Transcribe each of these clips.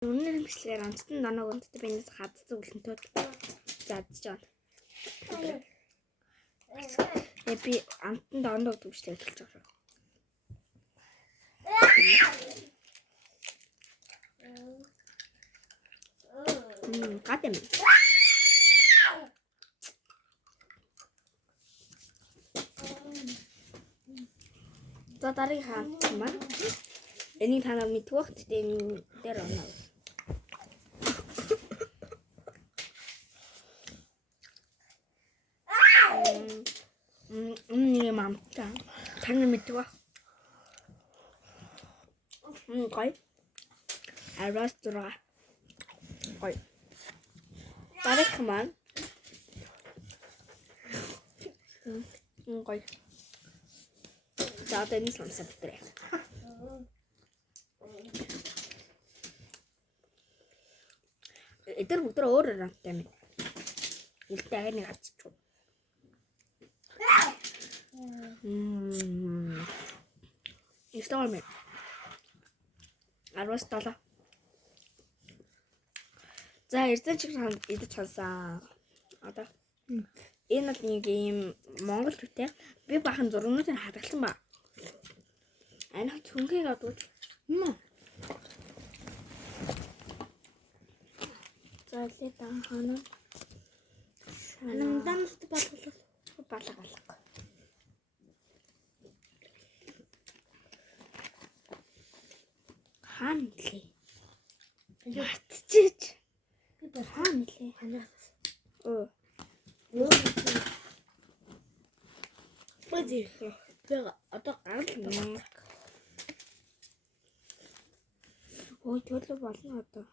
Үнээр хэмжлэгээр онцтон доног өндөд бинээс хадцсан үлэнтүүд задж байна. Би амтан доног төвчлээ хэлж байгаа. Гад юм. За дараагийн хаалт маань энийг та нар мэдэх бах гэхдээ энэ дээр оноо. Нэг амтаа. Та нар мэдэх бах. Гой. Арвас дураа. Гой. Дараагийн маань гой. За тэний сонсоо битрээ. Эдгээр бүгд өөр рамтай юм. Илтэй агны гарччихв. Исторм. Арвас талаа. За эрдэн чигээр идэж хансан. Одоо энэ бол нэг юм Монгол төтэй. Би бахан зургнуудыг хадгалсан ба. Анх түнхийг одвол. За лээ дан хана. Анамданст балгалах. Хаан лээ. Матчиж. Би хаан лээ. Ханаас. Бэди. Тэгээ одоо гарал. Ой төлөв болно одоо.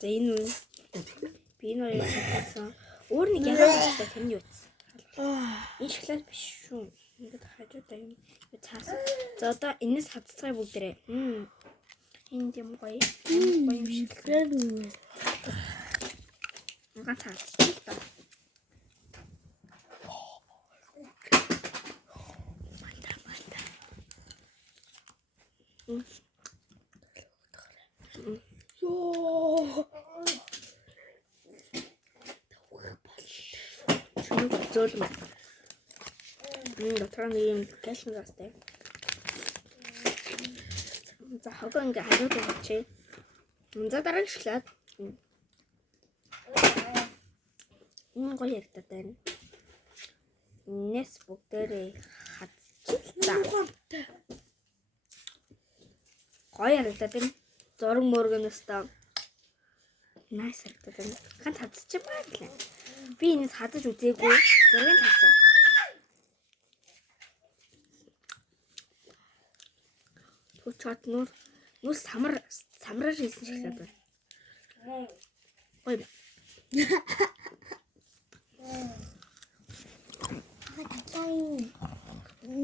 За энэ би нэр хэлсэн. Өөр нэг яагаад гэсэн тэний үз. Энэ шоколад биш шүү. Ингээд хажуудаа юм цаасан. За одоо энэс хадцгаа бүгдээрээ. Энд юм гоё. Гоё юм шиг л. Мага цаасан та. Зөөлм. Дотор нэг юм кэшн растай. За хогоо ингээ хажууд өгчээ. За дараагийн шоколад. Гоё яригдаад байна. Нэс бүгдээрээ хадчихлаа. Гоё яригдаад байна. Зураг мөргөнөөс та. Найс яригдаад байна. Ганц хадчих байлаа. Би энэс хадаж үзээгүй. Зургийг хадсан. Чот нүс самраар хийсэн шоколад байна. Гоё.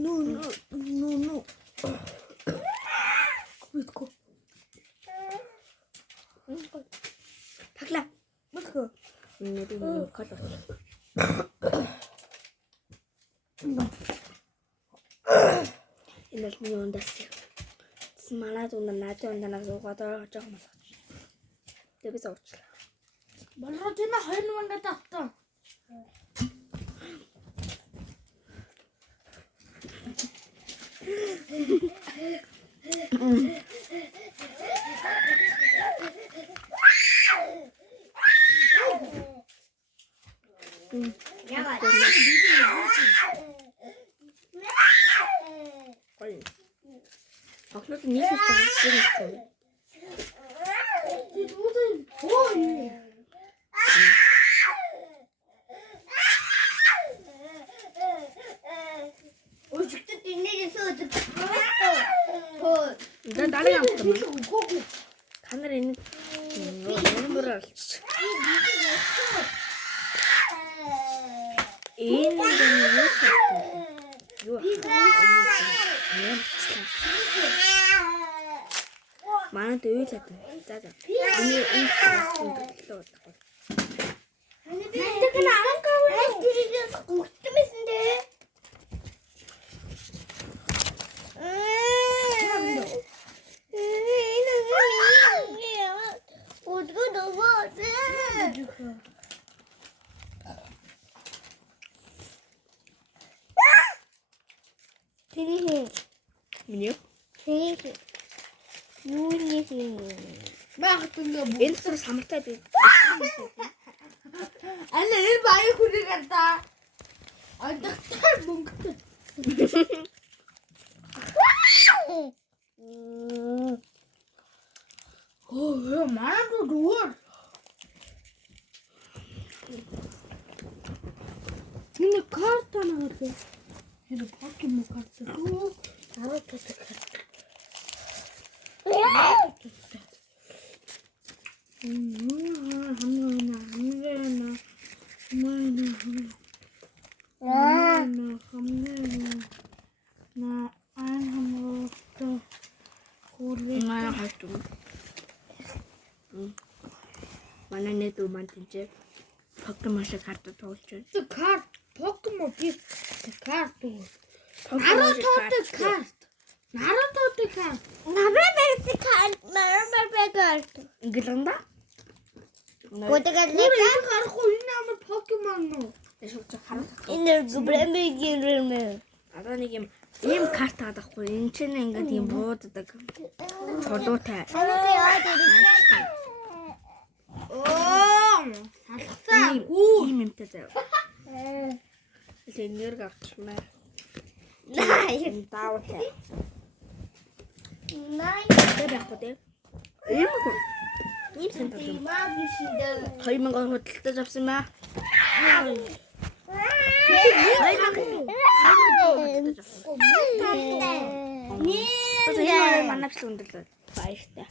No. Мэдгүй. Таглаа. Мэдгүй. Энэ колор. Энэ л миний ундаас. Манад унда наадын унданаас уугаад жоохон болгож. Тэгээ би зурчлаа. Болгож энэ 2 мангад автаа. Оглоод нэг их зүйл. Өчигдөд энэс өдөр. За дараа юм байна. Та нар энэ нэмэр олчих. Энэ юу? Манайд уйлаад байна. За. Энэ төлөө. Нэг ангаа үргэлж тэрийг өгтөмсөн дээ. Миний Юуны Багт ингээ бүү. энэ цус самартай дээ. Аль энэ баян хүнийг ардаа. Андахтай мөнгөтэй. Оо, маань дүүр. Энэ карта наадаг. Энэ покемон карта дүү. Араатай карта. Манай хатуу. Манай нэг дүү маань тийч покемон шиг картад тоглож байна. The card Pokemon this the card. Покемон шиг Naruto the card. Naruto the card. Ингланда? Өөр энэ харахгүй энэ амар Pokemon нуу. Эсвэл хараад. Одоо нэг юм карт авахгүй. Энэ ч ингээд юм бууддаг. Чулуутай. Оо, салхсан. Ийм юмтай заяа. Энерги авчихмаа. Даавтай. Тэгэхгүй дээ. Ийм сан тоглоом. 2000 худалдаж авсан маа. Энэ манайчлаг өндөрлөө. Баяртай.